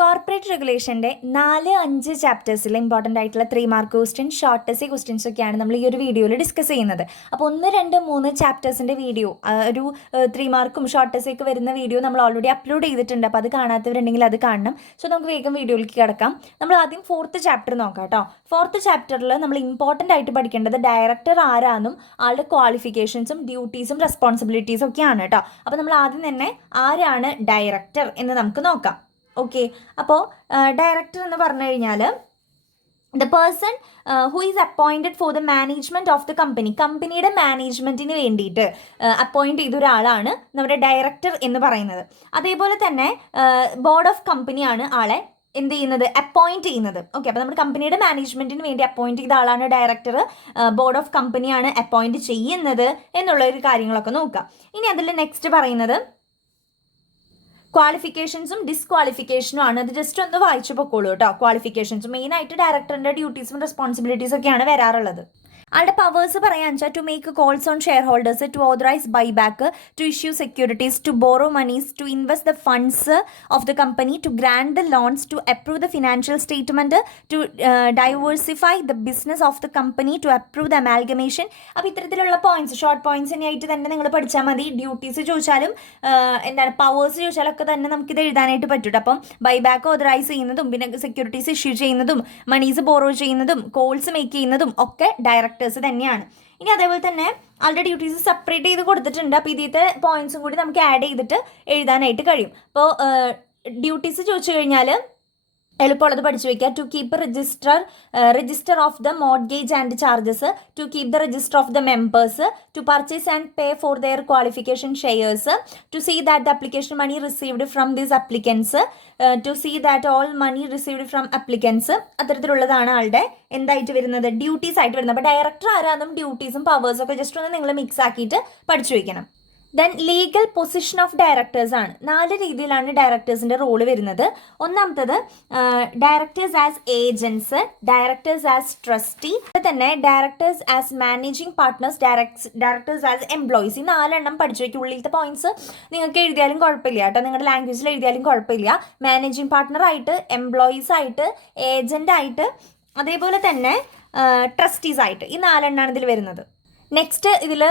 Corporate റെഗുലേഷൻ്റെ 4-5 ചാപ്റ്റേഴ്സിൽ important ആയിട്ടുള്ള 3 mark question, short essay questions ഒക്കെയാണ് നമ്മൾ ഈ ഒരു വീഡിയോയിൽ ഡിസ്കസ് ചെയ്യുന്നത്. അപ്പോൾ 1, 2, 3 ചാപ്റ്റേഴ്സിൻ്റെ വീഡിയോ, ഒരു 3 മാർക്കും ഷോർട്ട് എസ്സേക്ക് വരുന്ന വീഡിയോ നമ്മൾ ഓൾറെഡി അപ്ലോഡ് ചെയ്തിട്ടുണ്ട്. അപ്പോൾ അത് കാണാത്തവരുണ്ടെങ്കിൽ അത് കാണണം. സോ നമുക്ക് വേഗം വീഡിയോയിലേക്ക് കിടക്കാം. നമ്മൾ ആദ്യം 4th ചാപ്റ്റർ നോക്കാം കേട്ടോ. 4th ചാപ്റ്ററിൽ നമ്മൾ ഇമ്പോർട്ടൻ്റ് ആയിട്ട് പഠിക്കേണ്ടത് ഡയറക്ടർ ആരാന്നും ആളുടെ ക്വാളിഫിക്കേഷൻസും ഡ്യൂട്ടീസും റെസ്പോൺസിബിലിറ്റീസും ഒക്കെയാണ് കേട്ടോ. അപ്പോൾ നമ്മൾ ആദ്യം തന്നെ ആരാണ് ഡയറക്ടർ എന്ന് നമുക്ക് നോക്കാം. ഓക്കെ, അപ്പോൾ ഡയറക്ടർ എന്ന് പറഞ്ഞു കഴിഞ്ഞാൽ the person who is appointed for the management of the company, കമ്പനിയുടെ മാനേജ്മെൻറ്റിന് വേണ്ടിയിട്ട് അപ്പോയിൻറ്റ് ചെയ്ത ഒരാളാണ് നമ്മുടെ ഡയറക്ടർ എന്ന് പറയുന്നത്. അതേപോലെ തന്നെ ബോർഡ് ഓഫ് കമ്പനിയാണ് ആളെ എന്ത് ചെയ്യുന്നത്, അപ്പോയിൻറ്റ് ചെയ്യുന്നത്. ഓക്കെ, അപ്പോൾ നമ്മുടെ കമ്പനിയുടെ മാനേജ്മെൻറ്റിന് വേണ്ടി അപ്പോയിൻറ്റ് ചെയ്ത ആളാണ് ഡയറക്ടർ. ബോർഡ് ഓഫ് കമ്പനിയാണ് അപ്പോയിൻറ്റ് ചെയ്യുന്നത് എന്നുള്ള ഒരു കാര്യങ്ങളൊക്കെ നോക്കാം. ഇനി അതിൽ നെക്സ്റ്റ് പറയുന്നത് ക്വാളിഫിക്കേഷൻസും ഡിസ്ക്വാളിഫിക്കേഷനും ആണ്. അത് ജസ്റ്റ് ഒന്ന് വായിച്ചു പൊക്കോളൂ കേട്ടോ. ക്വാളിഫിക്കേഷൻസ് മെയിനായിട്ട് ഡയറക്ടറിൻ്റെ ഡ്യൂട്ടീസും റെസ്പോൺസിബിലിറ്റീസ് ഒക്കെയാണ് വരാറുള്ളത്. ആളുടെ പവേഴ്സ് പറയാൻ വെച്ചാൽ to make calls on shareholders, to authorise buy back, to issue securities, to borrow monies, to invest the funds of the company, to grant the loans, to approve the financial statement, to diversify the business of the company, to approve the amalgamation. അപ്പോൾ ഇത്തരത്തിലുള്ള points, short പോയിന്റ്സിനെ ആയിട്ട് തന്നെ നിങ്ങൾ പഠിച്ചാൽ മതി. Duties ചോദിച്ചാലും എന്താണ് powers ചോദിച്ചാലൊക്കെ തന്നെ നമുക്കിത് എഴുതാനായിട്ട് പറ്റും. അപ്പം ബൈബാക്ക് ഓതറൈസ് ചെയ്യുന്നതും പിന്നെ സെക്യൂരിറ്റീസ് ഇഷ്യൂ ചെയ്യുന്നതും മണീസ് ബോറോ ചെയ്യുന്നതും കോൾസ് മേക്ക് ചെയ്യുന്നതും ഒക്കെ ഡയറക്ടേഴ്സ് തന്നെയാണ്. ഇനി അതേപോലെ തന്നെ ആളുടെ ഡ്യൂട്ടീസ് സെപ്പറേറ്റ് ചെയ്ത് കൊടുത്തിട്ടുണ്ട്. അപ്പോൾ ഇതിലത്തെ പോയിന്റ്സും കൂടി നമുക്ക് ആഡ് ചെയ്തിട്ട് എഴുതാനായിട്ട് കഴിയും. അപ്പോൾ ഡ്യൂട്ടീസ് ചോദിച്ചു കഴിഞ്ഞാൽ എളുപ്പമുള്ളത് പഠിച്ചു വയ്ക്കുക. To keep register of the mortgage and charges, to keep the register of the members, to purchase and pay for their qualification shares, to see that the application money received from these applicants, to see that all money received from applicants. അത്തരത്തിലുള്ളതാണ് ആളുടെ എന്തായിട്ട് വരുന്നത്, duties ആയിട്ട് വരുന്നത്. അപ്പോൾ director ആരാന്നും ഡ്യൂട്ടീസും പവേഴ്സും ഒക്കെ just ഒന്ന് നിങ്ങൾ മിക്സ് ആക്കിയിട്ട് പഠിച്ചു വയ്ക്കണം. Then legal position of directors ആണ്. 4 രീതിയിലാണ് ഡയറക്ടേഴ്സിൻ്റെ റോള് വരുന്നത്. ഒന്നാമത്തത് directors as agents, directors as trustee, തന്നെ directors as managing partners, directors as employees. ഈ 4 എണ്ണം പഠിച്ചു വയ്ക്കും. ഉള്ളിലത്തെ പോയിന്റ്സ് നിങ്ങൾക്ക് എഴുതിയാലും കുഴപ്പമില്ല കേട്ടോ, നിങ്ങളുടെ ലാംഗ്വേജിൽ എഴുതിയാലും കുഴപ്പമില്ല. മാനേജിംഗ് പാർട്ട്ണറായിട്ട്, എംപ്ലോയീസ് ആയിട്ട്, ഏജൻ്റ് ആയിട്ട്, അതേപോലെ തന്നെ ട്രസ്റ്റീസ് ആയിട്ട്. ഈ 4 എണ്ണമാണ് ഇതിൽ വരുന്നത്. നെക്സ്റ്റ് ഇതിൽ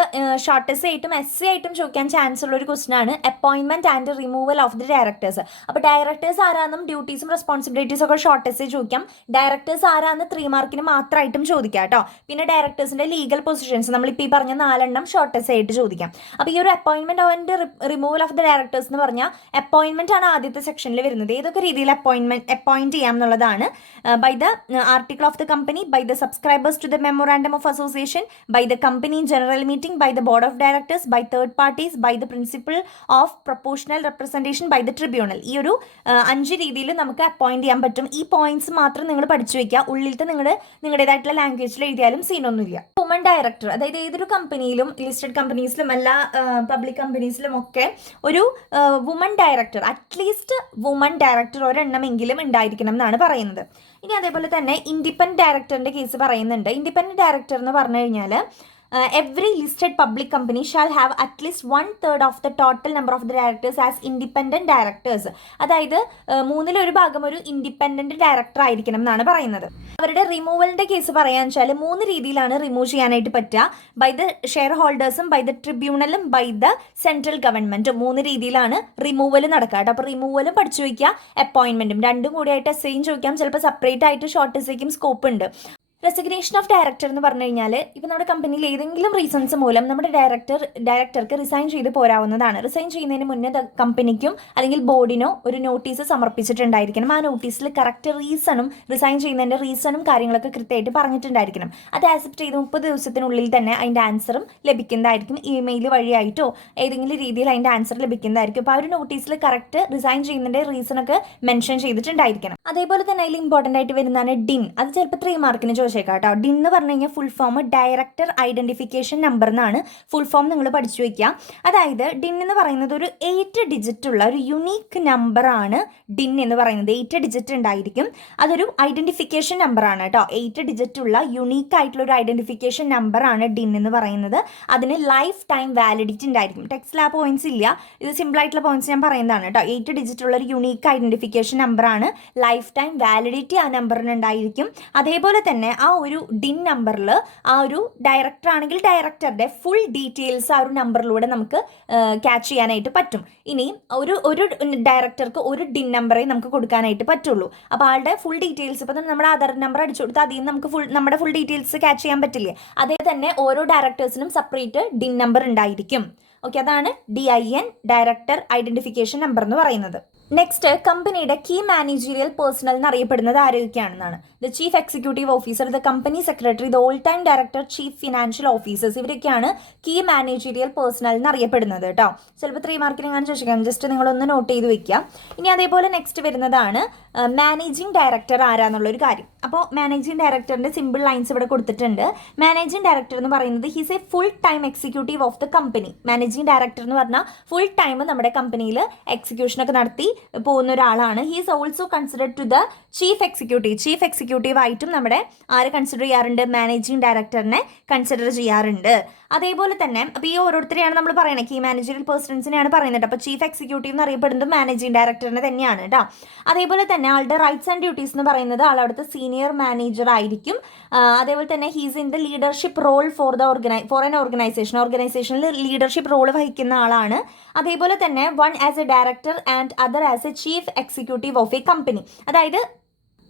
ഷോർട്ട് എസ്സേ ആയിട്ടും എസ്സേ ആയിട്ടും ചോദിക്കാൻ ചാൻസ് ഉള്ള ഒരു ക്വസ്റ്റൻ ആണ് appointment and removal of the directors. അപ്പോൾ ഡയറക്ടേഴ്സ് ആരാന്നും ഡ്യൂട്ടീസും റെസ്പോൺസിബിലിറ്റീസും ഒക്കെ ഷോർട്ട് എസ്സേ ചോദിക്കാം. ഡയറക്ടേഴ്സ് ആരാന്ന് 3 മാർക്കിന് മാത്രമായിട്ടും ചോദിക്കാം കേട്ടോ. പിന്നെ ഡയറക്ടേഴ്സിൻ്റെ ലീഗൽ പൊസിഷൻസ് നമ്മളിപ്പോൾ ഈ പറഞ്ഞ 4 എണ്ണം ഷോർട്ട് എസ്സേ ആയിട്ട് ചോദിക്കാം. അപ്പോൾ ഈ ഒരു appointment and removal of the directors എന്ന് പറഞ്ഞാൽ അപ്പോയിൻമെൻറ്റ് ആണ് ആദ്യത്തെ സെക്ഷനിൽ വരുന്നത്. ഏതൊക്കെ രീതിയിൽ അപ്പോയിൻറ്റ് ചെയ്യാം എന്നുള്ളതാണ്. By the article of the company, by the subscribers to the memorandum of association, by the company general meeting, by the board of directors, by third parties, by the principle of proportional representation, by the tribunal. ഈ ഒരു 5 രീതിയിൽ നമുക്ക് appoint ചെയ്യാൻ പറ്റും. ഈ points മാത്രം നിങ്ങൾ പഠിച്ചു വയ്ക്കുക. ഉള്ളിലത്തെ നിങ്ങളുടേതായിട്ടുള്ള ലാംഗ്വേജിൽ എഴുതിയാലും സീനൊന്നുമില്ല. വുമൺ ഡയറക്ടർ, അതായത് ഏതൊരു കമ്പനിയിലും ലിസ്റ്റഡ് കമ്പനീസിലും എല്ലാ പബ്ലിക് കമ്പനീസിലും ഒക്കെ ഒരു woman director, at least woman director ഒരെണ്ണമെങ്കിലും ഉണ്ടായിരിക്കണം എന്നാണ് പറയുന്നത്. ഇനി അതേപോലെ തന്നെ ഇൻഡിപെൻഡന്റ് ഡയറക്ടറിന്റെ കേസ് പറയുന്നുണ്ട്. ഇൻഡിപെൻഡന്റ് ഡയറക്ടർ എന്ന് പറഞ്ഞു കഴിഞ്ഞാൽ every listed public company shall have at least 1/3 of the total number of the directors as independent directors. അതായത് 1/3 ഭാഗം ഒരു ഇൻഡിപെൻഡന്റ് ഡയറക്ടർ ആയിരിക്കണം എന്നാണ് പറയുന്നത്. അവരുടെ റിമൂവലിന്റെ കേസ് പറയാന്ന് വെച്ചാൽ 3 രീതിയിലാണ് റിമൂവ് ചെയ്യാനായിട്ട് പറ്റുക. ബൈ ദ ഷെയർ ഹോൾഡേഴ്സും, ബൈ ദ ട്രിബ്യൂണലും, ബൈ ദ സെൻട്രൽ ഗവൺമെന്റും. 3 രീതിയിലാണ് റിമൂവൽ നടക്കുക കേട്ടോ. അപ്പോൾ റിമൂവലും പഠിച്ചു വയ്ക്കുക, അപ്പോയിൻമെന്റും രണ്ടും കൂടിയായിട്ട് എസ്സേയും ചോദിക്കാം. ചിലപ്പോൾ സെപ്പറേറ്റ് ആയിട്ട് ഷോർട്ട് എസ്സേക്കും സ്കോപ്പ് ഉണ്ട്. റെസിഗ്നേഷൻ ഓഫ് ഡയറക്ടർ എന്ന് പറഞ്ഞു കഴിഞ്ഞാൽ ഇപ്പോൾ നമ്മുടെ കമ്പനിയിൽ ഏതെങ്കിലും റീസൺസ് മൂലം നമ്മുടെ ഡയറക്ടർക്ക് റിസൈൻ ചെയ്ത് പോരാവുന്നതാണ്. റിസൈൻ ചെയ്യുന്നതിന് മുന്നേ കമ്പനിക്കും അല്ലെങ്കിൽ ബോർഡിനോ ഒരു നോട്ടീസ് സമർപ്പിച്ചിട്ടുണ്ടായിരിക്കണം. ആ നോട്ടീസിൽ കറക്റ്റ് റീസണും റിസൈൻ ചെയ്യുന്നതിൻ്റെ റീസണും കാര്യങ്ങളൊക്കെ കൃത്യമായിട്ട് പറഞ്ഞിട്ടുണ്ടായിരിക്കണം. അത് ആക്സെപ്റ്റ് ചെയ്ത് 30 ദിവസത്തിനുള്ളിൽ തന്നെ അതിൻ്റെ ആൻസറും ലഭിക്കുന്നതായിരിക്കും. ഇമെയിൽ വഴിയായിട്ടോ ഏതെങ്കിലും രീതിയിൽ അതിൻ്റെ ആൻസർ ലഭിക്കുന്നതായിരിക്കും. അപ്പോൾ ആ ഒരു നോട്ടീസിൽ കറക്റ്റ് റിസൈൻ ചെയ്യുന്നതിൻ്റെ റീസണൊക്കെ മെൻഷൻ ചെയ്തിട്ടുണ്ടായിരിക്കണം. അതേപോലെ തന്നെ അതിൽ ഇമ്പോർട്ടൻ്റ് ആയിട്ട് വരുന്നതാണ് ഡിൻ. അത് ചിലപ്പോൾ 3 മാർക്കിന് ചോദിച്ചാൽ വെച്ചേക്കാം കേട്ടോ. DIN എന്ന് പറഞ്ഞു കഴിഞ്ഞാൽ full form director identification number എന്നാണ് ഫുൾ ഫോം നിങ്ങൾ പഠിച്ചു വയ്ക്കുക. അതായത് DIN എന്ന് പറയുന്നത് ഒരു 8 ഡിജിറ്റ് ഉള്ള ഒരു യുണീക്ക് നമ്പറാണ് DIN എന്ന് പറയുന്നത്. 8 ഡിജിറ്റ് ഉണ്ടായിരിക്കും. അതൊരു ഐഡൻറ്റിഫിക്കേഷൻ നമ്പറാണ് കേട്ടോ. 8 ഡിജിറ്റ് ഉള്ള യുണീക്ക് ആയിട്ടുള്ള ഒരു ഐഡൻറ്റിഫിക്കേഷൻ നമ്പറാണ് DIN എന്ന് പറയുന്നത്. അതിന് ലൈഫ് ടൈം വാലിഡിറ്റി ഉണ്ടായിരിക്കും. ടെക്സ്റ്റിൽ ആ പോയിന്റ്സ് ഇല്ല, ഇത് സിമ്പിൾ ആയിട്ടുള്ള പോയിന്റ്സ് ഞാൻ പറയുന്നതാണ് കേട്ടോ. 8 ഡിജിറ്റ് ഉള്ള ഒരു യുണീക്ക് ഐഡൻറ്റിഫിക്കേഷൻ നമ്പറാണ്. ലൈഫ് ടൈം വാലിഡിറ്റി ആ നമ്പറിന് ഉണ്ടായിരിക്കും. അതേപോലെ തന്നെ ആ ഒരു DIN നമ്പറിൽ ആ ഒരു ഡയറക്ടർ ആണെങ്കിൽ ഡയറക്ടറുടെ ഫുൾ ഡീറ്റെയിൽസ് ആ ഒരു നമ്പറിലൂടെ നമുക്ക് ക്യാച്ച് ചെയ്യാനായിട്ട് പറ്റും. ഇനി ഒരു ഡയറക്ടർക്ക് ഒരു DIN നമ്പറേ നമുക്ക് കൊടുക്കാനായിട്ട് പറ്റുള്ളൂ. അപ്പോൾ ആളുടെ ഫുൾ ഡീറ്റെയിൽസ് ഇപ്പോൾ നമ്മുടെ ആധാർ നമ്പർ അടിച്ചു കൊടുത്താൽ അതിൽ നിന്ന് നമുക്ക് നമ്മുടെ ഫുൾ ഡീറ്റെയിൽസ് ക്യാച്ച് ചെയ്യാൻ പറ്റില്ലേ? അതേ തന്നെ ഓരോ ഡയറക്ടേഴ്സിനും സെപ്പറേറ്റ് DIN നമ്പർ ഉണ്ടായിരിക്കും. ഓക്കെ, അതാണ് DIN, ഡയറക്ടർ ഐഡൻറ്റിഫിക്കേഷൻ നമ്പർ എന്ന് പറയുന്നത്. നെക്സ്റ്റ്, കമ്പനിയുടെ കീ മാനേജീരിയൽ പേഴ്സണൽ എന്നറിയപ്പെടുന്നത് ആരൊക്കെയാണെന്നാണ്. The chief executive officer, the company secretary, the all time director, chief financial officers, ഇവരൊക്കെയാണ് കീ മാനേജീരിയൽ പേഴ്സണൽ എന്നറിയപ്പെടുന്നത് കേട്ടോ. ചിലപ്പോൾ 3 മാർക്കിന് ഞാൻ ചോദിക്കാം, ജസ്റ്റ് നിങ്ങളൊന്ന് നോട്ട് ചെയ്ത് വെക്കുക. ഇനി അതേപോലെ നെക്സ്റ്റ് വരുന്നതാണ് മാനേജിംഗ് ഡയറക്ടർ ആരാന്നുള്ളൊരു കാര്യം. അപ്പോൾ മാനേജിംഗ് ഡയറക്ടറിൻ്റെ സിമ്പിൾ ലൈൻസ് ഇവിടെ കൊടുത്തിട്ടുണ്ട്. മാനേജിംഗ് ഡയറക്ടർ എന്ന് പറയുന്നത് he's A full time executive of the company. Managing director എന്ന് പറഞ്ഞാൽ ഫുൾ ടൈം നമ്മുടെ കമ്പനിയിൽ എക്സിക്യൂഷനൊക്കെ നടത്തി പോകുന്ന ഒരാളാണ്. He is also considered to the chief executive. Chief executive ആയിട്ടും നമ്മുടെ ആര് കൺസിഡർ ചെയ്യാറുണ്ട്? മാനേജിംഗ് ഡയറക്ടറിനെ കൺസിഡർ ചെയ്യാറുണ്ട്. അതേപോലെ തന്നെ അപ്പോൾ ഈ ഓരോരുത്തരെയാണ് നമ്മൾ പറയുന്നത്, കീ മാനേജറിയൽ പേഴ്സൺസിനെയാണ് പറയുന്നത്. അപ്പോൾ ചീഫ് എക്സിക്യൂട്ടീവ് എന്ന് അറിയപ്പെടുന്നത് മാനേജിംഗ് ഡയറക്ടറിനെ തന്നെയാണ് കേട്ടോ. അതേപോലെ തന്നെ ആളുടെ റൈറ്റ്സ് ആൻഡ് ഡ്യൂട്ടീസ് എന്ന് പറയുന്നത് ആൾ അവിടുത്തെ സീനിയർ മാനേജർ ആയിരിക്കും. അതേപോലെ തന്നെ he's in the leadership role for an ഓർഗനൈസേഷനിൽ ലീഡർഷിപ്പ് റോൾ വഹിക്കുന്ന ആളാണ്. അതേപോലെ തന്നെ one as a director and other as a chief executive of a company. അതായത്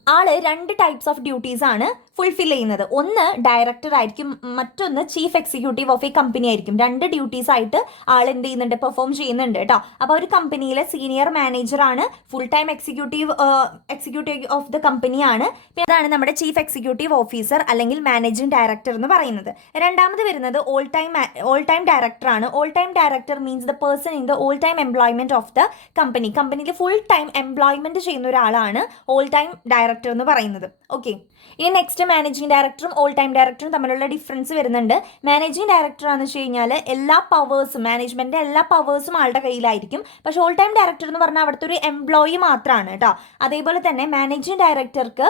ആള് 2 ടൈപ്സ് ഓഫ് ഡ്യൂട്ടീസ് ആണ് ഫുൾഫിൽ ചെയ്യുന്നത്. ഒന്ന് ഡയറക്ടർ ആയിരിക്കും, മറ്റൊന്ന് chief executive of a company ആയിരിക്കും. 2 ഡ്യൂട്ടീസ് ആയിട്ട് ആൾ എന്ത് ചെയ്യുന്നുണ്ട്? പെർഫോം ചെയ്യുന്നുണ്ട് കേട്ടോ. അപ്പോൾ ഒരു കമ്പനിയിലെ സീനിയർ മാനേജറാണ്, full time executive of the കമ്പനിയാണ്. പിന്നെ അതാണ് നമ്മുടെ ചീഫ് എക്സിക്യൂട്ടീവ് ഓഫീസർ അല്ലെങ്കിൽ മാനേജിംഗ് ഡയറക്ടർ എന്ന് പറയുന്നത്. രണ്ടാമത് വരുന്നത് ഓൾ ടൈം ഡയറക്ടർ ആണ്. All time director means the person in the all time employment of the company. കമ്പനിയിൽ ഫുൾ ടൈം എംപ്ലോയ്മെന്റ് ചെയ്യുന്ന ഒരാളാണ് ഓൾ ടൈം ഡയറക്ടർ എന്ന് പറയുന്നത്. ഓക്കെ, ഇനി നെക്സ്റ്റ് മാനേജിംഗ് ഡയറക്ടറും ഓൾ ടൈം ഡയറക്ടറും തമ്മിലുള്ള ഡിഫറൻസ് വരുന്നുണ്ട്. മാനേജിംഗ് ഡയറക്ടർ എന്ന് വെച്ച് കഴിഞ്ഞാൽ എല്ലാ പവേഴ്സും, മാനേജ്മെന്റിന്റെ എല്ലാ പവേഴ്സും ആളുടെ കയ്യിലായിരിക്കും. പക്ഷെ ഓൾ ടൈം ഡയറക്ടർ എന്ന് പറഞ്ഞാൽ അവിടുത്തെ ഒരു എംപ്ലോയി മാത്രമാണ് കേട്ടോ. അതേപോലെ തന്നെ മാനേജിംഗ് ഡയറക്ടർക്ക്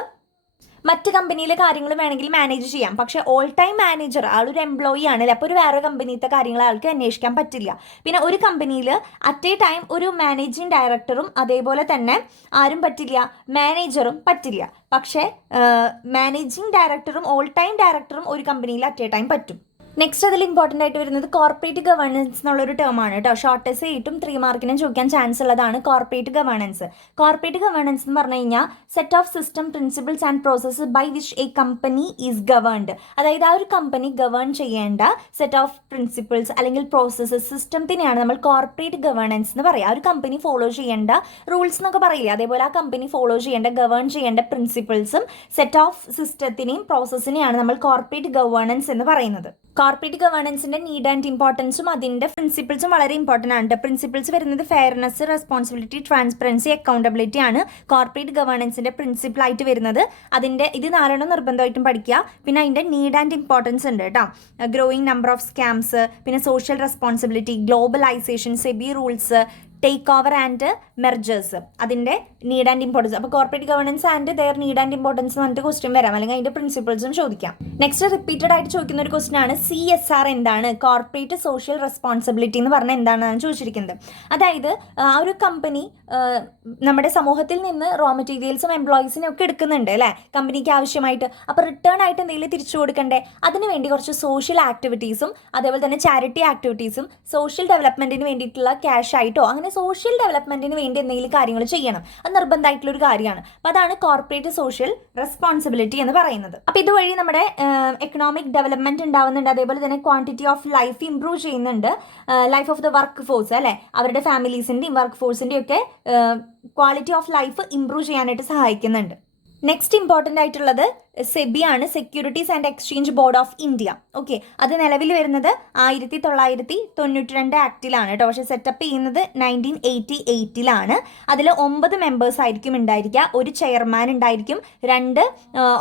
മറ്റ് കമ്പനിയിലെ കാര്യങ്ങൾ വേണമെങ്കിൽ മാനേജ് ചെയ്യാം. പക്ഷേ ഓൾ ടൈം മാനേജർ ആളൊരു എംപ്ലോയി ആണല്ലേ, അപ്പോൾ ഒരു വേറെ കമ്പനിയിലത്തെ കാര്യങ്ങൾ ആൾക്ക് അന്വേഷിക്കാൻ പറ്റില്ല. പിന്നെ ഒരു കമ്പനിയിൽ അറ്റ് എ ടൈം ഒരു മാനേജിങ് ഡയറക്ടറും അതേപോലെ തന്നെ ആരും പറ്റില്ല, മാനേജറും പറ്റില്ല. പക്ഷേ മാനേജിങ് ഡയറക്ടറും ഓൾ ടൈം ഡയറക്ടറും ഒരു കമ്പനിയിൽ അറ്റ് എ ടൈം പറ്റും. നെക്സ്റ്റ് അതിൽ ഇമ്പോർട്ടൻ്റ് ആയിട്ട് വരുന്നത് കോർപ്പറേറ്റ് ഗവേണൻസ് എന്നുള്ളൊരു ടേമാണ് കേട്ടോ. ഷോർട്ടസ്റ്റ് ആയിട്ടും 3 മാർക്കിനും ചോദിക്കാൻ ചാൻസ് ഉള്ളതാണ് കോർപ്പറേറ്റ് ഗവേണൻസ്. കോർപ്പറേറ്റ് ഗവേണൻസ് എന്ന് പറഞ്ഞു കഴിഞ്ഞാൽ set of system, principles and processes by which a company is governed. അതായത് ആ ഒരു കമ്പനി ഗവേൺ ചെയ്യേണ്ട സെറ്റ് ഓഫ് പ്രിൻസിപ്പിൾസ് അല്ലെങ്കിൽ പ്രോസസ്സസ്, സിസ്റ്റത്തിനെയാണ് നമ്മൾ കോർപ്പറേറ്റ് ഗവേണൻസ് എന്ന് പറയുക. ആ ഒരു കമ്പനി ഫോളോ ചെയ്യേണ്ട റൂൾസ് എന്നൊക്കെ പറയില്ലേ, അതേപോലെ ആ കമ്പനി ഫോളോ ചെയ്യേണ്ട, ഗവേൺ ചെയ്യേണ്ട പ്രിൻസിപ്പിൾസും സെറ്റ് ഓഫ് സിസ്റ്റത്തിനെയും പ്രോസസ്സിനെയാണ് നമ്മൾ കോർപ്പറേറ്റ് ഗവേണൻസ് എന്ന് പറയുന്നത്. കോർപ്പറേറ്റ് ഗവേണൻസിന്റെ നീഡ് ആൻഡ് ഇമ്പോർട്ടൻസും അതിന്റെ പ്രിൻസിപ്പിൾസും വളരെ ഇമ്പോർട്ടൻ്റ് ആണ്. പ്രിൻസിപ്പിൾസ് വരുന്നത് ഫെയർനെസ്, റെസ്പോൺസിബിലിറ്റി, ട്രാൻസ്പെറൻസി, അക്കൗണ്ടബിലിറ്റി ആണ് കോർപ്പറേറ്റ് ഗവേണൻസിന്റെ പ്രിൻസിപ്പിൾ ആയിട്ട് വരുന്നത്. ഇത് 4 നിർബന്ധമായിട്ടും പഠിക്കുക. പിന്നെ അതിന്റെ നീഡ് ആൻഡ് ഇമ്പോർട്ടൻസ് ഉണ്ട് കേട്ടോ. ഗ്രോയിങ് നമ്പർ ഓഫ് സ്കാംസ്, പിന്നെ social responsibility, globalisation, SEBI rules, take over and mergers, അതിൻ്റെ നീഡ് ആൻഡ് ഇമ്പോർട്ടൻസ്. അപ്പോൾ corporate governance and their need and importance എന്ന് പറഞ്ഞിട്ട് ക്വസ്റ്റ്യൻ വരാം, അല്ലെങ്കിൽ അതിൻ്റെ പ്രിൻസിപ്പിൾസും ചോദിക്കാം. നെക്സ്റ്റ് റിപ്പീറ്റഡ് ആയിട്ട് ചോദിക്കുന്ന ഒരു ക്വസ്റ്റ്യൻ ആണ് CSR എന്താണ്, കോർപ്പറേറ്റ് സോഷ്യൽ റെസ്പോൺസിബിലിറ്റി എന്ന് പറഞ്ഞാൽ എന്താണെന്നാണ് ചോദിച്ചിരിക്കുന്നത്. അതായത് ആ ഒരു കമ്പനി നമ്മുടെ സമൂഹത്തിൽ നിന്ന് റോ മെറ്റീരിയൽസും എംപ്ലോയീസിനും ഒക്കെ എടുക്കുന്നുണ്ട് അല്ലേ, കമ്പനിക്ക് ആവശ്യമായിട്ട്. അപ്പോൾ റിട്ടേൺ ആയിട്ട് എന്തെങ്കിലും തിരിച്ചു കൊടുക്കണ്ടേ? അതിനുവേണ്ടി കുറച്ച് സോഷ്യൽ ആക്ടിവിറ്റീസും അതേപോലെ തന്നെ ചാരിറ്റി ആക്ടിവിറ്റീസും സോഷ്യൽ ഡെവലപ്മെൻറ്റിന് വേണ്ടിയിട്ടുള്ള ക്യാഷ് ആയിട്ടോ അങ്ങനെ സോഷ്യൽ ഡെവലപ്മെൻറ്റിന് വേണ്ടി എന്തെങ്കിലും കാര്യങ്ങൾ ചെയ്യണം. അത് നിർബന്ധമായിട്ടുള്ളൊരു കാര്യമാണ്. അപ്പോൾ അതാണ് കോർപ്പറേറ്റ് സോഷ്യൽ റെസ്പോൺസിബിലിറ്റി എന്ന് പറയുന്നത്. അപ്പോൾ ഇതുവഴി നമ്മുടെ എക്കണോമിക് ഡെവലപ്മെൻറ്റ് ഉണ്ടാവുന്നുണ്ട്. അതേപോലെ തന്നെ ക്വാണ്ടിറ്റി ഓഫ് ലൈഫ് ഇംപ്രൂവ് ചെയ്യുന്നുണ്ട്. Life of the work force അല്ലേ, അവരുടെ ഫാമിലീസിൻ്റെയും വർക്ക് ഫോഴ്സിൻ്റെയും ഒക്കെ ക്വാളിറ്റി ഓഫ് ലൈഫ് ഇംപ്രൂവ് ചെയ്യാനായിട്ട് സഹായിക്കുന്നുണ്ട്. നെക്സ്റ്റ് ഇമ്പോർട്ടൻ്റ് ആയിട്ടുള്ളത് സെബി ആണ്, securities and exchange board of India. Okay, അത് നിലവിൽ വരുന്നത് 1992 ആക്ടിലാണ് കേട്ടോ. പക്ഷേ സെറ്റപ്പ് ചെയ്യുന്നത് 1988 അതിൽ 9 മെമ്പേഴ്സ് ആയിരിക്കും ഉണ്ടായിരിക്കുക. ഒരു ചെയർമാൻ ഉണ്ടായിരിക്കും, 2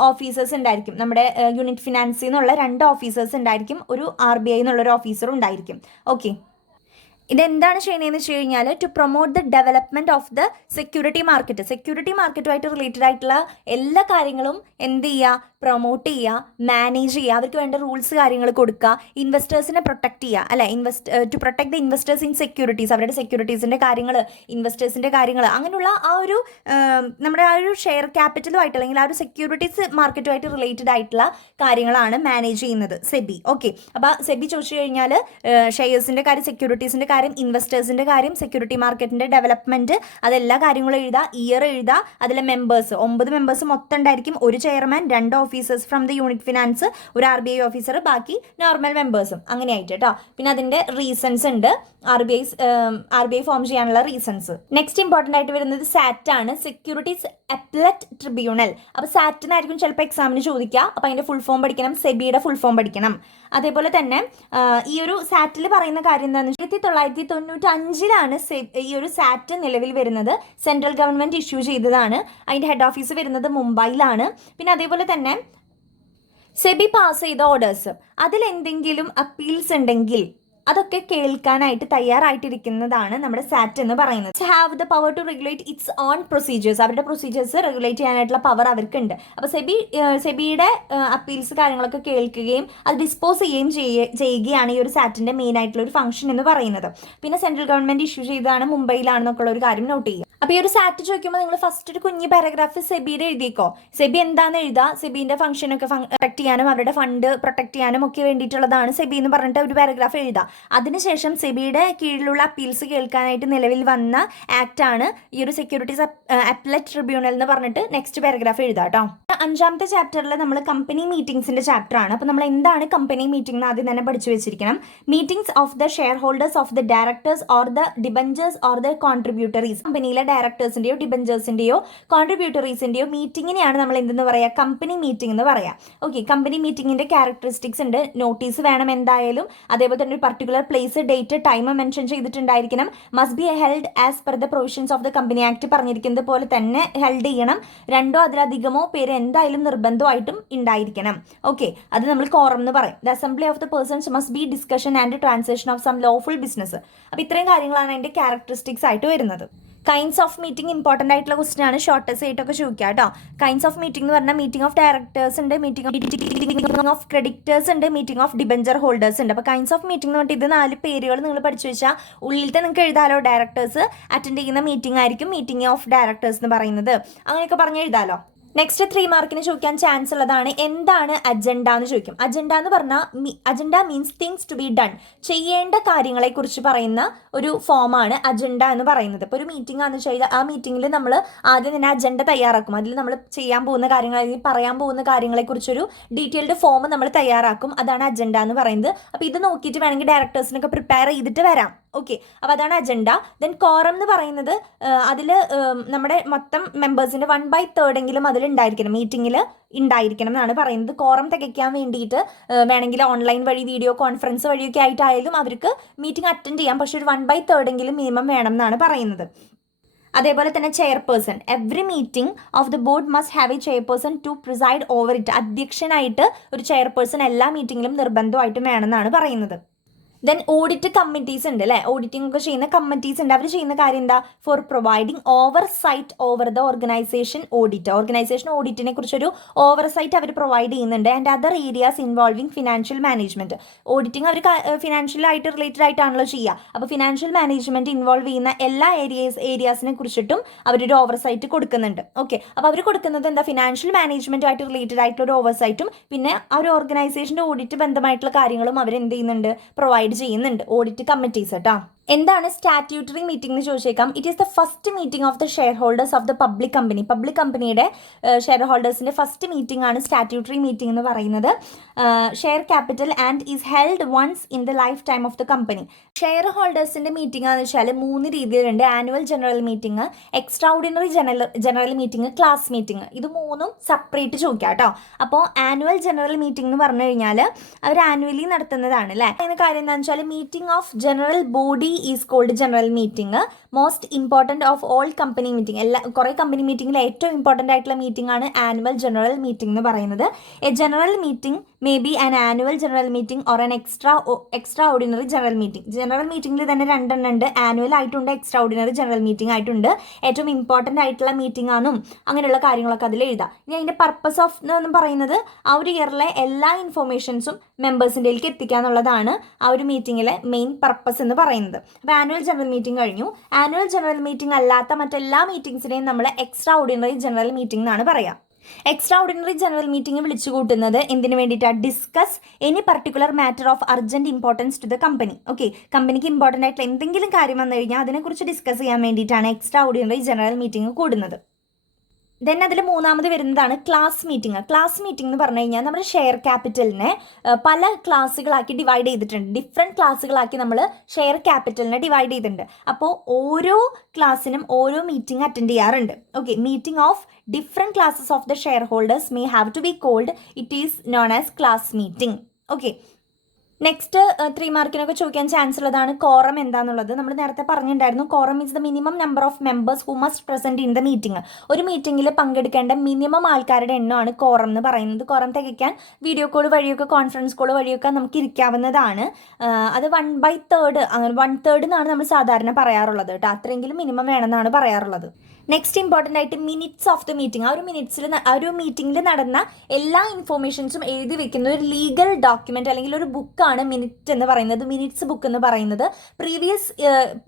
ഓഫീസേഴ്സ് ഉണ്ടായിരിക്കും. നമ്മുടെ യൂണിറ്റ് ഫിനാൻസിൽ നിന്നുള്ള 2 ഓഫീസേഴ്സ് ഉണ്ടായിരിക്കും, ഒരു RBI എന്നുള്ളൊരു ഓഫീസറും ഉണ്ടായിരിക്കും. ഓക്കെ, ഇതെന്താണ് ചെയ്യണതെന്ന് വെച്ച് കഴിഞ്ഞാൽ to promote the development of the security മാർക്കറ്റുമായിട്ട് റിലേറ്റഡ് ആയിട്ടുള്ള എല്ലാ കാര്യങ്ങളും എന്ത് ചെയ്യുക, പ്രൊമോട്ട് ചെയ്യുക, മാനേജ് ചെയ്യുക, അവർക്ക് വേണ്ട റൂൾസ് കാര്യങ്ങൾ കൊടുക്കുക, ഇൻവെസ്റ്റേഴ്സിനെ പ്രൊട്ടക്ട് ചെയ്യുക, അല്ലെ, to protect the investors in securities, അവരുടെ സെക്യൂരിറ്റീസിൻ്റെ കാര്യങ്ങൾ, ഇൻവെസ്റ്റേഴ്സിൻ്റെ കാര്യങ്ങൾ, അങ്ങനെയുള്ള ആ ഒരു നമ്മുടെ ആ ഒരു ഷെയർ ക്യാപിറ്റലുമായിട്ട് അല്ലെങ്കിൽ ആ ഒരു സെക്യൂരിറ്റീസ് മാർക്കറ്റുമായിട്ട് റിലേറ്റഡ് ആയിട്ടുള്ള കാര്യങ്ങളാണ് മാനേജ് ചെയ്യുന്നത് സെബി. ഓക്കെ, അപ്പോൾ സെബി ചോദിച്ചു കഴിഞ്ഞാൽ ഷെയർസിൻ്റെ കാര്യം, സെക്യൂരിറ്റീസിൻ്റെ കാര്യം, ഇൻവെസ്റ്റേഴ്സിൻ്റെ കാര്യം, സെക്യൂരിറ്റി മാർക്കറ്റിൻ്റെ ഡെവലപ്മെൻറ്റ്, അതെല്ലാ കാര്യങ്ങളും എഴുതുക, ഇയർ എഴുതുക, അതിലെ മെമ്പേഴ്സ് 9 മെമ്പേഴ്സ് മൊത്തം ഉണ്ടായിരിക്കും, ഒരു chairman, 2 officers from the unit finance, ഒരു RBI ഓഫീസർ, ബാക്കി നോർമൽ മെമ്പേഴ്സും, അങ്ങനെയായിട്ട് കേട്ടോ. പിന്നെ അതിൻ്റെ റീസൺസ് ഉണ്ട്, RBI ഫോം ചെയ്യാനുള്ള റീസൺസ്. നെക്സ്റ്റ് ഇമ്പോർട്ടൻ്റ് ആയിട്ട് വരുന്നത് സാറ്റ് ആണ്, സെക്യൂരിറ്റീസ് അപ്പലറ്റ് ട്രിബ്യൂണൽ. അപ്പോൾ സാറ്റിനായിരിക്കും ചിലപ്പോൾ എക്സാമിന് ചോദിക്കുക, അപ്പോൾ അതിൻ്റെ ഫുൾ ഫോം പഠിക്കണം, സെബിയുടെ ഫുൾ ഫോം പഠിക്കണം. അതേപോലെ തന്നെ ഈ ഒരു സാറ്റിൽ പറയുന്ന കാര്യം എന്താണെന്ന് വെച്ചാൽ 1995 ഈ ഒരു സാറ്റ് നിലവിൽ വരുന്നത്. സെൻട്രൽ ഗവൺമെൻറ് ഇഷ്യൂ ചെയ്തതാണ്. അതിൻ്റെ ഹെഡ് ഓഫീസ് വരുന്നത് മുംബൈയിലാണ്. പിന്നെ അതേപോലെ തന്നെ സെബി പാസ് ചെയ്ത ഓർഡേഴ്സ്, അതിലെന്തെങ്കിലും അപ്പീൽസ് ഉണ്ടെങ്കിൽ അതൊക്കെ കേൾക്കാനായിട്ട് തയ്യാറായിട്ടിരിക്കുന്നതാണ് നമ്മുടെ സാറ്റ് എന്ന് പറയുന്നത്. Have the power to regulate its own procedures, അവരുടെ പ്രൊസീജിയേഴ്സ് റെഗുലേറ്റ് ചെയ്യാനായിട്ടുള്ള പവർ അവർക്കുണ്ട്. അപ്പോൾ സെബിയുടെ അപ്പീൽസ് കാര്യങ്ങളൊക്കെ കേൾക്കുകയും അത് ഡിസ്പോസ് ചെയ്യുകയാണ് ഈ ഒരു സാറ്റിൻ്റെ മെയിൻ ആയിട്ടുള്ള ഒരു ഫംഗ്ഷൻ എന്ന് പറയുന്നത്. പിന്നെ സെൻട്രൽ ഗവൺമെൻറ് ഇഷ്യൂ ചെയ്തതാണ്, മുംബൈയിലാണെന്നൊക്കെ ഉള്ള ഒരു കാര്യം നോട്ട് ചെയ്യുക. അപ്പോൾ ഈ ഒരു സാറ്റ് ചോദിക്കുമ്പോൾ നിങ്ങൾ ഫസ്റ്റ് ഒരു കുഞ്ഞ് പാരഗ്രാഫ് സെബിയുടെ എഴുതിക്കോ. സെബി എന്താണെന്ന് എഴുതുക, സെബീൻ്റെ ഫംഗ്ഷനൊക്കെ പ്രൊട്ടക്ട് ചെയ്യാനും അവരുടെ ഫണ്ട് പ്രൊട്ടക്ട് ചെയ്യാനും ഒക്കെ വേണ്ടിയിട്ടുള്ളതാണ് സെബി എന്ന് പറഞ്ഞിട്ട് ഒരു പാരഗ്രാഫ് എഴുതുക. അതിനുശേഷം സെബിയുടെ കീഴിലുള്ള അപ്പീൽസ് കേൾക്കാനായിട്ട് നിലവിൽ വന്ന ആക്റ്റാണ് ഈ ഒരു സെക്യൂരിറ്റീസ് അപ്പലറ്റ് ട്രിബ്യൂണൽ എന്ന് പറഞ്ഞിട്ട് നെക്സ്റ്റ് പാരഗ്രാഫ് എഴുതാം കേട്ടോ. 5ാമത്തെ ചാപ്റ്ററിൽ നമ്മൾ കമ്പനി മീറ്റിംഗ്സിൻ്റെ ചാപ്റ്ററാണ്. അപ്പോൾ നമ്മൾ എന്താണ് കമ്പനി മീറ്റിംഗ് എന്ന് ആദ്യം തന്നെ പഠിച്ചു വെച്ചിരിക്കണം. Meetings of the share holders of the directors or the debentures or the contributories. കമ്പനിയിലെ ഡയറക്ടേഴ്സിൻ്റെയോ ഡിബഞ്ചേഴ്സിൻ്റെയോ കോൺട്രിബ്യൂട്ടറീസിൻ്റെയോ മീറ്റിങ്ങിനെയാണ് നമ്മൾ എന്തെന്ന് പറയുക, കമ്പനി മീറ്റിംഗ് എന്ന് പറയാം. ഓക്കെ, കമ്പനി മീറ്റിംഗിൻ്റെ ക്യാരക്ടറിസ്റ്റിക്സ് ഉണ്ട്. നോട്ടീസ് വേണം എന്തായാലും, അതേപോലെ തന്നെ ഒരു particular place, date, time mention ചെയ്തിട്ടുണ്ടായിരിക്കണം. Must be held as per the provisions of the company act പറഞ്ഞിരിക്കുന്നത് പോലെ തന്നെ ഹെൽഡ് ചെയ്യണം. 2 അതിലധികമോ പേര് എന്തായാലും നിർബന്ധമായിട്ടും ഉണ്ടായിരിക്കണം. ഓക്കെ, അത് നമ്മൾ കോറം എന്ന് പറയും. The assembly of the persons must be discussion and transaction of some lawful business. അപ്പോൾ ഇത്രയും കാര്യങ്ങളാണ് അതിൻ്റെ ക്യാരക്ടറിസ്റ്റിക്സ് ആയിട്ട് വരുന്നത്. കൈൻഡ്സ് ഓഫ് മീറ്റിംഗ് ഇമ്പോർട്ടൻ്റ് ആയിട്ടുള്ള ക്വസ്റ്റൻ ആണ്, ഷോർട്ടസ്റ്റ് ആയിട്ടൊക്കെ ചോദിക്കുക കേട്ടോ. കൈൻഡ്സ് ഓഫ് മീറ്റിംഗ് എന്ന് പറഞ്ഞാൽ മീറ്റിംഗ് ഓഫ് ഡയറക്ടേഴ്സ് ഉണ്ട്, മീറ്റിംഗ് ഓഫ് ക്രെഡിറ്റേഴ്സ് ഉണ്ട്, മീറ്റിംഗ് ഓഫ് ഡിബഞ്ചർ ഹോൾഡേഴ്സ് ഉണ്ട്. അപ്പോൾ കൈൻഡ്സ് ഓഫ് മീറ്റിംഗ് എന്ന് പറഞ്ഞിട്ട് ഇത് 4 പേരുകൾ നിങ്ങൾ പഠിച്ചു വെച്ചാൽ ഉള്ളിലത്തെ നിങ്ങൾക്ക് എഴുതാലോ. ഡയറക്ടേഴ്സ് അറ്റൻഡ് ചെയ്യുന്ന മീറ്റിംഗ് ആയിരിക്കും മീറ്റിംഗ് ഓഫ് ഡയറക്ടേഴ്സ് എന്ന് പറയുന്നത്. അങ്ങനെയൊക്കെ പറഞ്ഞ് എഴുതാലോ. നെക്സ്റ്റ് 3 മാർക്കിന് ചോദിക്കാൻ ചാൻസ് ഉള്ളതാണ് എന്താണ് അജണ്ട എന്ന് ചോദിക്കും. അജണ്ട എന്ന് പറഞ്ഞാൽ agenda means things to be done, ചെയ്യേണ്ട കാര്യങ്ങളെക്കുറിച്ച് പറയുന്ന ഒരു ഫോമാണ് അജണ്ട എന്ന് പറയുന്നത്. ഇപ്പോൾ ഒരു മീറ്റിംഗ് ആണെന്ന് വെച്ചാൽ ആ മീറ്റിങ്ങിൽ നമ്മൾ ആദ്യം തന്നെ അജണ്ട തയ്യാറാക്കും. അതിൽ നമ്മൾ ചെയ്യാൻ പോകുന്ന കാര്യങ്ങൾ അല്ലെങ്കിൽ പറയാൻ പോകുന്ന കാര്യങ്ങളെക്കുറിച്ചൊരു ഡീറ്റെയിൽഡ് ഫോം നമ്മൾ തയ്യാറാക്കും. അതാണ് അജണ്ട എന്ന് പറയുന്നത്. അപ്പോൾ ഇത് നോക്കിയിട്ട് വേണമെങ്കിൽ ഡയറക്ടേഴ്സിനൊക്കെ പ്രിപ്പയർ ചെയ്തിട്ട് വരാം. ഓക്കെ, അപ്പോൾ അതാണ് അജണ്ട. ദെൻ കോറം എന്ന് പറയുന്നത് അതിൽ നമ്മുടെ മൊത്തം മെമ്പേഴ്സിൻ്റെ 1/3 എങ്കിലും അതിലുണ്ടായിരിക്കണം, മീറ്റിങ്ങിൽ ഉണ്ടായിരിക്കണം എന്നാണ് പറയുന്നത്. കോറം തികയ്ക്കാൻ വേണ്ടിയിട്ട് വേണമെങ്കിൽ ഓൺലൈൻ വഴി, വീഡിയോ കോൺഫറൻസ് വഴിയൊക്കെ ആയിട്ടായാലും അവർക്ക് മീറ്റിംഗ് അറ്റൻഡ് ചെയ്യാം. പക്ഷേ ഒരു 1/3 എങ്കിലും മിനിമം വേണം എന്നാണ് പറയുന്നത്. അതേപോലെ തന്നെ chairperson, every meeting of the board must have a chairperson to preside over it. അധ്യക്ഷനായിട്ട് ഒരു ചെയർപേഴ്സൺ എല്ലാ മീറ്റിങ്ങിലും നിർബന്ധമായിട്ടും വേണമെന്നാണ് പറയുന്നത്. ദെൻ ഓഡിറ്റ് കമ്മിറ്റീസ് ഉണ്ട് അല്ലേ, ഓഡിറ്റിംഗ് ഒക്കെ ചെയ്യുന്ന കമ്മിറ്റീസ് ഉണ്ട്. അവർ ചെയ്യുന്ന കാര്യം എന്താ, for providing oversight over the organization audit. Organization ഓഡിറ്റിനെ കുറിച്ചൊരു ഓവർ സൈറ്റ് അവർ പ്രൊവൈഡ് ചെയ്യുന്നുണ്ട്. And other areas involving financial management. Auditing അവർ ഫിനാൻഷ്യലായിട്ട് റിലേറ്റഡ് ആയിട്ടാണല്ലോ ചെയ്യുക. അപ്പോൾ ഫിനാൻഷ്യൽ മാനേജ്മെന്റ് ഇൻവോൾവ് ചെയ്യുന്ന എല്ലാ ഏരിയാസിനെ കുറിച്ചിട്ടും അവരൊരു ഓവർ സൈറ്റ് കൊടുക്കുന്നുണ്ട്. ഓക്കെ, അപ്പോൾ അവർ കൊടുക്കുന്നത് എന്താ, ഫിനാൻഷ്യൽ മാനേജ്മെന്റുമായിട്ട് റിലേറ്റഡ് ആയിട്ടുള്ള ഒരു ഓവർ സൈറ്റും പിന്നെ ആ ഒരു ഓർഗനൈസേഷൻ്റെ ഓഡിറ്റ് ബന്ധമായിട്ടുള്ള കാര്യങ്ങളും അവർ എന്ത് ചെയ്യുന്നുണ്ട്, പ്രൊവൈഡ് ചെയ്യുന്നുണ്ട്. ഓഡിറ്റ് കമ്മിറ്റീസ് കേട്ടോ. എന്താണ് സ്റ്റാറ്റ്യൂട്ടറി മീറ്റിംഗ് എന്ന് ചോദിച്ചേക്കാം. It is the first meeting of the share holders of the public company. Public കമ്പനിയുടെ ഷെയർ ഹോൾഡേഴ്സിൻ്റെ ഫസ്റ്റ് മീറ്റിംഗ് ആണ് സ്റ്റാറ്റ്യൂട്ടറി മീറ്റിംഗ് എന്ന് പറയുന്നത്. Share capital and is held once in the lifetime of the company. ഷെയർ ഹോൾഡേഴ്സിൻ്റെ meeting എന്ന് വെച്ചാൽ 3 രീതിയിലുണ്ട്. Annual general meeting, extraordinary general meeting, class meeting. ഇത് 3ഉം സെപ്പറേറ്റ് ചോദിക്കാം കേട്ടോ. അപ്പോൾ ആനുവൽ ജനറൽ മീറ്റിംഗ് എന്ന് പറഞ്ഞു കഴിഞ്ഞാൽ അവർ ആനുവലി നടത്തുന്നതാണ് അല്ലേ. അതിന് കാര്യം എന്താണെന്ന് വെച്ചാൽ meeting of general body is called general meeting. Most important of all company meeting. കുറേ കമ്പനി മീറ്റിംഗിൽ ഏറ്റവും ഇമ്പോർട്ടൻ്റ് ആയിട്ടുള്ള മീറ്റിംഗ് ആണ് ആനുവൽ ജനറൽ മീറ്റിംഗ് എന്ന് പറയുന്നത്. A general meeting may be an annual general meeting or an extra ordinary general meeting. General മീറ്റിംഗിൽ തന്നെ 2 ഉണ്ട്. ആനുവൽ ആയിട്ടുണ്ട്, എക്സ്ട്രാ ഓർഡിനറി ജനറൽ മീറ്റിംഗ് ആയിട്ടുണ്ട്. ഏറ്റവും ഇമ്പോർട്ടൻ്റ് ആയിട്ടുള്ള മീറ്റിംഗ് ആണെന്നും അങ്ങനെയുള്ള കാര്യങ്ങളൊക്കെ അതിൽ എഴുതാം. ഇനി അതിൻ്റെ പർപ്പസ് ഓഫ് എന്ന് പറയുന്നത് ആ ഒരു ഇയറിലെ എല്ലാ ഇൻഫോർമേഷൻസും മെമ്പേഴ്സിൻ്റെയിലേക്ക് എത്തിക്കുക എന്നുള്ളതാണ് ആ ഒരു മീറ്റിങ്ങിലെ മെയിൻ പർപ്പസ് എന്ന് പറയുന്നത്. അപ്പോൾ ആനുവൽ ജനറൽ മീറ്റിംഗ് കഴിഞ്ഞു. ആനുവൽ ജനറൽ മീറ്റിംഗ് അല്ലാത്ത മറ്റെല്ലാ മീറ്റിംഗ്സിനെയും നമ്മൾ എക്സ്ട്രാ ഓർഡിനറി ജനറൽ മീറ്റിംഗ് എന്നാണ് പറയുക. എക്സ്ട്രാ ഓർഡിനറി ജനറൽ മീറ്റിംഗ് വിളിച്ചു കൂട്ടുന്നത് എന്തിനു വേണ്ടിയിട്ടാണ്? Discuss any particular matter of urgent importance to the company. Okay, കമ്പനിക്ക് ഇമ്പോർട്ടൻ്റ് ആയിട്ടുള്ള എന്തെങ്കിലും കാര്യം വന്നു കഴിഞ്ഞാൽ അതിനെക്കുറിച്ച് ഡിസ്കസ് ചെയ്യാൻ വേണ്ടിയിട്ടാണ് എക്സ്ട്രാ ഓർഡിനറി ജനറൽ മീറ്റിംഗ് കൂടുന്നത്. ദെൻ അതിൽ 3ാമത് വരുന്നതാണ് ക്ലാസ് മീറ്റിംഗ്. ക്ലാസ് മീറ്റിംഗ് എന്ന് പറഞ്ഞു കഴിഞ്ഞാൽ നമ്മുടെ ഷെയർ ക്യാപിറ്റലിനെ പല ക്ലാസ്സുകളാക്കി ഡിവൈഡ് ചെയ്തിട്ടുണ്ട്. ഡിഫറെൻറ്റ് ക്ലാസ്സുകളാക്കി നമ്മൾ ഷെയർ ക്യാപിറ്റലിനെ ഡിവൈഡ് ചെയ്തിട്ടുണ്ട്. അപ്പോൾ ഓരോ ക്ലാസ്സിനും ഓരോ മീറ്റിംഗ് അറ്റൻഡ് ചെയ്യാറുണ്ട്. Okay, meeting of different classes of the share holders may have to be called. It is known as class meeting. Okay, next 3 മാർക്കിനൊക്കെ ചോദിക്കാൻ ചാൻസ് ഉള്ളതാണ് കോറം എന്താണെന്നുള്ളത്. നമ്മൾ നേരത്തെ പറഞ്ഞിട്ടുണ്ടായിരുന്നു, quorum is the minimum number of members who must present in the meeting. ഒരു മീറ്റിംഗിൽ പങ്കെടുക്കേണ്ട മിനിമം ആൾക്കാരുടെ എണ്ണമാണ് കോറം എന്ന് പറയുന്നത്. കോറം തികയ്ക്കാൻ വീഡിയോ കോൾ വഴിയൊക്കെ കോൺഫറൻസ് കോൾ വഴിയൊക്കെ നമുക്ക് ഇരിക്കാവുന്നതാണ്. അത് 1/3 അങ്ങനെ 1/3 എന്നാണ് നമ്മൾ സാധാരണ പറയാറുള്ളത് കേട്ടോ. അത്രയെങ്കിലും മിനിമം വേണമെന്നാണ് പറയാറുള്ളത്. നെക്സ്റ്റ് ഇമ്പോർട്ടൻ്റ് ആയിട്ട് മിനിറ്റ്സ് ഓഫ് ദ മീറ്റിംഗ്. ആ ഒരു മീറ്റിംഗിൽ നടന്ന എല്ലാ ഇൻഫോർമേഷൻസും എഴുതി വെക്കുന്ന ഒരു ലീഗൽ ഡോക്യുമെൻ്റ് അല്ലെങ്കിൽ ഒരു ബുക്കാണ് മിനിറ്റ് എന്ന് പറയുന്നത്, മിനിറ്റ്സ് ബുക്ക് എന്ന് പറയുന്നത്. പ്രീവിയസ്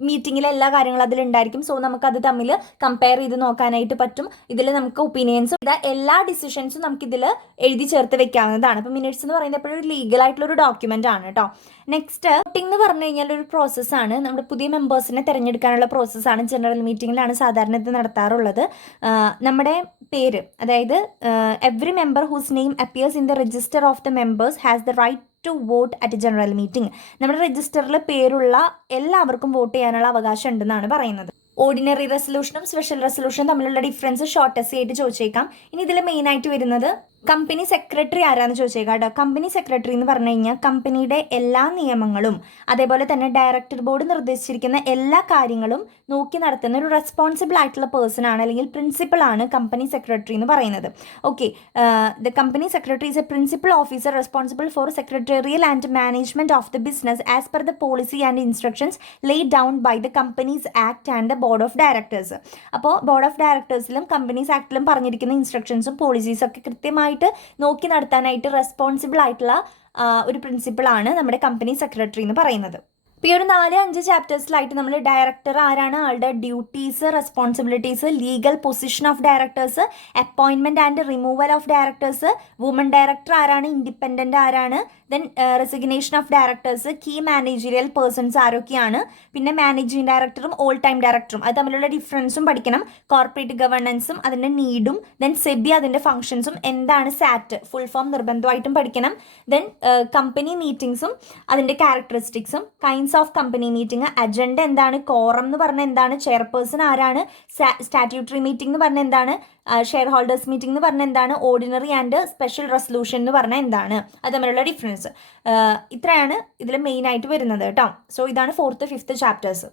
മീറ്റിങ്ങിലെ എല്ലാ കാര്യങ്ങളും അതിലുണ്ടായിരിക്കും. സോ നമുക്കത് തമ്മിൽ കമ്പയർ ചെയ്ത് നോക്കാനായിട്ട് പറ്റും. ഇതിൽ നമുക്ക് ഒപ്പീനിയൻസും എല്ലാ ഡിസിഷൻസും നമുക്കിതിൽ എഴുതി ചേർത്ത് വെക്കാവുന്നതാണ്. അപ്പോൾ മിനിറ്റ്സ് എന്ന് പറയുന്നത് എപ്പോഴും ഒരു ലീഗലായിട്ടുള്ളൊരു ഡോക്യുമെൻ്റ് ആണ് കേട്ടോ. നെക്സ്റ്റ് വോട്ടിംഗ് എന്ന് പറഞ്ഞു കഴിഞ്ഞാൽ ഒരു പ്രോസസ്സാണ്. നമ്മുടെ പുതിയ മെമ്പേഴ്സിനെ തിരഞ്ഞെടുക്കാനുള്ള പ്രോസസ്സാണ്. ജനറൽ മീറ്റിങ്ങിലാണ് സാധാരണ ഇത് നടത്താറുള്ളത്. നമ്മുടെ പേര്, അതായത് every member whose name appears in the register of the members has the right to vote at general meeting. നമ്മുടെ രജിസ്റ്ററിൽ പേരുള്ള എല്ലാവർക്കും വോട്ട് ചെയ്യാനുള്ള അവകാശം ഉണ്ടെന്നാണ് പറയുന്നത്. ഓർഡിനറി റെസൊല്യൂഷനും സ്പെഷ്യൽ റെസൊല്യൂഷനും തമ്മിലുള്ള ഡിഫറൻസ് ഷോർട്ട് എസ്സേ ആയിട്ട് ചോദിച്ചേക്കാം. ഇനി ഇതിൽ മെയിനായിട്ട് വരുന്നത് കമ്പനി സെക്രട്ടറി ആരാന്ന് ചോദിച്ചേക്കാം കേട്ടോ. കമ്പനി സെക്രട്ടറി എന്ന് പറഞ്ഞു കഴിഞ്ഞാൽ കമ്പനിയുടെ എല്ലാ നിയമങ്ങളും അതേപോലെ തന്നെ ഡയറക്ടർ ബോർഡ് നിർദ്ദേശിച്ചിരിക്കുന്ന എല്ലാ കാര്യങ്ങളും നോക്കി നടത്തുന്ന ഒരു റെസ്പോൺസിബിൾ ആയിട്ടുള്ള പേഴ്സൺ ആണ്, അല്ലെങ്കിൽ പ്രിൻസിപ്പൾ ആണ് കമ്പനി സെക്രട്ടറി എന്ന് പറയുന്നത്. Okay, the company secretary is a principal officer responsible for secretarial and management of the business as per the policy and instructions laid down by the Companies Act and the board of directors. അപ്പോൾ board of ഡയറക്ടേഴ്സിലും Companies ആക്ടിലും പറഞ്ഞിരിക്കുന്ന ഇൻസ്ട്രക്ഷൻസും പോളിസീസും ഒക്കെ കൃത്യമായിട്ട് നോക്കി നടത്താനായിട്ട് responsible ആയിട്ടുള്ള ഒരു പ്രിൻസിപ്പിളാണ് നമ്മുടെ കമ്പനി സെക്രട്ടറി എന്ന് പറയുന്നത്. ഇപ്പോൾ ഈ ഒരു 4-5 ചാപ്റ്റേഴ്സിലായിട്ട് നമ്മൾ ഡയറക്ടർ ആരാണ്, ആളുടെ duties, responsibilities, legal position of directors, appointment and removal of directors, woman director ആരാണ്, ഇൻഡിപെൻഡൻ്റ് ആരാണ്, then resignation of directors, key managerial persons ആരൊക്കെയാണ്, പിന്നെ മാനേജിംഗ് ഡയറക്ടറും ഓൾ ടൈം ഡയറക്ടറും അത് തമ്മിലുള്ള ഡിഫറൻസും പഠിക്കണം, കോർപ്പറേറ്റ് ഗവർണൻസും അതിൻ്റെ നീഡും, ദെൻ സെബി അതിൻ്റെ ഫംഗ്ഷൻസും, എന്താണ് സാറ്റ് ഫുൾ ഫോം നിർബന്ധമായിട്ടും പഠിക്കണം, ദെൻ കമ്പനി മീറ്റിംഗ്സും അതിൻ്റെ ക്യാരക്ടറിസ്റ്റിക്സും, kinds of company meeting, agenda എന്താണ്, കോറം എന്ന് പറഞ്ഞാൽ എന്താണ്, ചെയർപേഴ്സൺ ആരാണ്, സ്റ്റാറ്റ്യൂട്ടറി മീറ്റിംഗ് എന്ന് പറഞ്ഞാൽ എന്താണ്, ഷെയർ ഹോൾഡേഴ്സ് മീറ്റിംഗ് എന്ന് പറഞ്ഞാൽ എന്താണ്, ഓർഡിനറി ആൻഡ് സ്പെഷ്യൽ റെസൊല്യൂഷൻ എന്ന് പറഞ്ഞാൽ എന്താണ്, അത് തമ്മിലുള്ള ഡിഫറൻസ്. ഇത്രയാണ് ഇതിൽ മെയിൻ ആയിട്ട് വരുന്നത് കേട്ടോ. സോ ഇതാണ് 4th 5th ചാപ്റ്റേഴ്സ്.